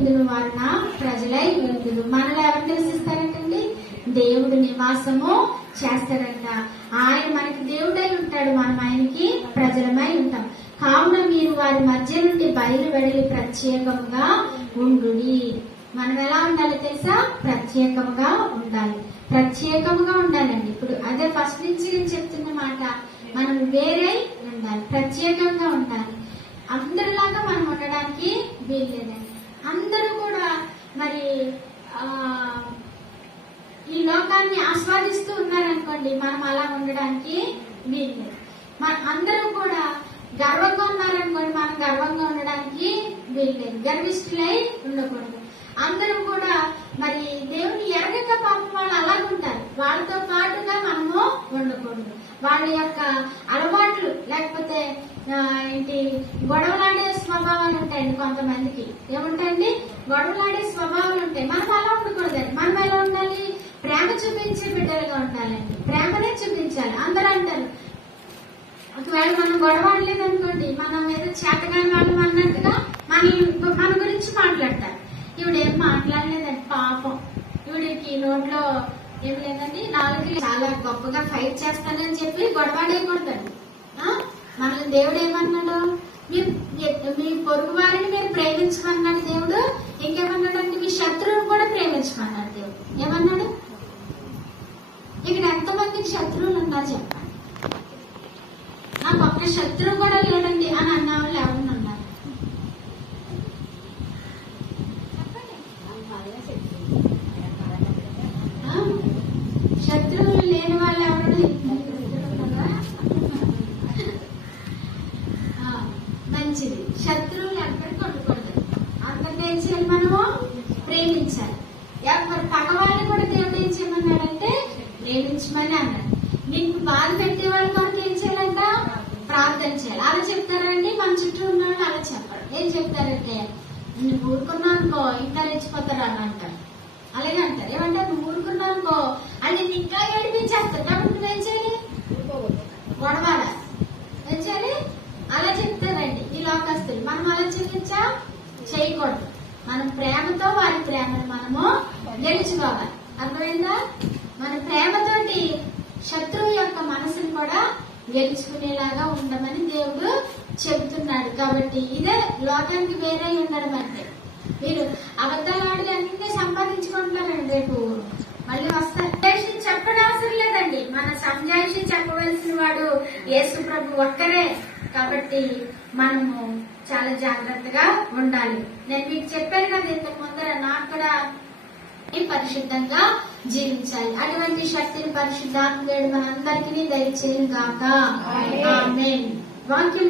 ఉందును, వారు నా ప్రజలై ఉందును. మనలో ఎవరు నివసిస్తారంటండి? దేవుడు నివాసము చేస్తారంట. ఆయన మనకి దేవుడై ఉంటాడు, మనం ఆయనకి ప్రజలమై ఉంటాం. కావున మీరు వారి మధ్య నుండి బయలువెడలి ప్రత్యేకంగా ఉండుడి. మనం ఎలా ఉండాలి తెలుసా? ప్రత్యేకంగా ఉండాలి, ప్రత్యేకంగా ఉండాలండి. ఇప్పుడు అదే ఫస్ట్ నుంచి నేను చెప్తున్న మాట, మనం వేరే ఉండాలి, ప్రత్యేకంగా ఉండాలి. అందరిలాగా మనం ఉండడానికి వీల్లేదండి. అందరూ కూడా మరి ఈ లోకాన్ని ఆస్వాదిస్తూ ఉన్నారనుకోండి, మనం అలా ఉండడానికి వీల్లేదు. మన అందరూ కూడా గర్వంగా ఉన్నారనుకోండి, మనం గర్వంగా ఉండడానికి వీల్లేదు. గర్విష్ఠులై ఉండకూడదు. అందరూ కూడా మరి దేవుని ఎరగక పాపం వాళ్ళు అలాగుంటారు, వాళ్ళతో పాటుగా మనము ఉండకూడదు. వాళ్ళ యొక్క అలవాట్లు లేకపోతే ఏంటి గొడవలాడే స్వభావాలు ఉంటాయండి కొంతమందికి. ఏముంటాయండి? గొడవలాడే స్వభావాలు ఉంటాయి. మనం అలా ఉండకూడదండి. మనం ఎలా ఉండాలి? ప్రేమ చూపించే బిడ్డలుగా ఉండాలండి. ప్రేమనే చూపించాలి. అందరూ అంటారు, ఒకవేళ మనం గొడవడలేదు అనుకోండి, మనం ఏదో చేతగాని వాళ్ళు అన్నట్టుగా మన గురించి మాట్లాడతారు. ఈవిడేం మాట్లాడలేదండి పాపం, ఈవిడికి నోట్లో ఏం లేదండి, నాలుగు చాలా గొప్పగా ఫైట్ చేస్తానని చెప్పి గొడవడేయకూడదండి. మనల్ని దేవుడు ఏమన్నాడు? మీ పొరుగు వారిని మీరు ప్రేమించమన్నాడు దేవుడు. ఇంకేమన్నాడంటే మీ శత్రువుని కూడా ప్రేమించమన్నాడు దేవుడు. ఏమన్నాడు? ఇక్కడ ఎంతమందికి శత్రువులు ఉన్నారు చెప్పండి? నాకు ఒక్క శత్రువు కూడా లేదండి అని అన్న వాళ్ళు ఎవరన్నా ఉన్నారు? శత్రువులు లేని వాళ్ళు ఎవరు? మంచిది. శత్రువులు ఎక్కడికి ఉండకూడదు. అందరినీ ఏం చేయాలి? మనము ప్రేమించాలి. ఎవరు పగవాళ్ళని కూడా దేవుడు ఏం చేయమన్నాడంటే ప్రేమించమని అన్నాడు. నీకు బాధ పెట్టే వాళ్ళ కొరకు ఏం చేయాలంట? ప్రార్థన చేయాలి. అలా చెప్తారండి మన చుట్టూ ఉన్న వాళ్ళు. అలా చెప్పరు. ఏం చెప్తారంటే, నువ్వు ఊరుకున్నానుకో ఇంకా రెచ్చిపోతారు అని అంటారు. అలాగే అంటారు. ఏమంటారు? నువ్వు ఊరుకున్నానుకో అని ఇంకా ఏడిపించేస్తారు. కాబట్టి నువ్వేం చేయాలి? గొడవాల ఏం చేయాలి? అలా చెప్తారండి ఈ లోకస్తులు. మనం అలా చేయకూడదు. మనం ప్రేమతో వారి ప్రేమను మనము గెలుచుకోవాలి. అర్థమైందా? మన ప్రేమతోటి శత్రువు యొక్క మనసును కూడా గెలుచుకునేలాగా ఉండమని దేవుడు చెబుతున్నాడు. కాబట్టి ఇదే లోకానికి వేరే ఉండడం అంటే. మీరు అబద్ధాలు ఆడి అన్ని సంపాదించుకుంటున్నారండి, రేపు మళ్ళీ వస్తారు. చెప్పడం అవసరం లేదండి. మన సంజాయిషి చెప్పవలసిన వాడు యేసు ప్రభు ఒక్కరే. కాబట్టి మనము చాలా జాగ్రత్తగా ఉండాలి. నేను మీకు చెప్పాను కదా ఇంతకు ముందర, నాకు కూడా పరిశుద్ధంగా జీవించాలి. అటువంటి శక్తిని పరిశుద్ధాత్మ దేవుడు మనందరికీ దయచేయును గాక. ఆమేన్. వాక్యం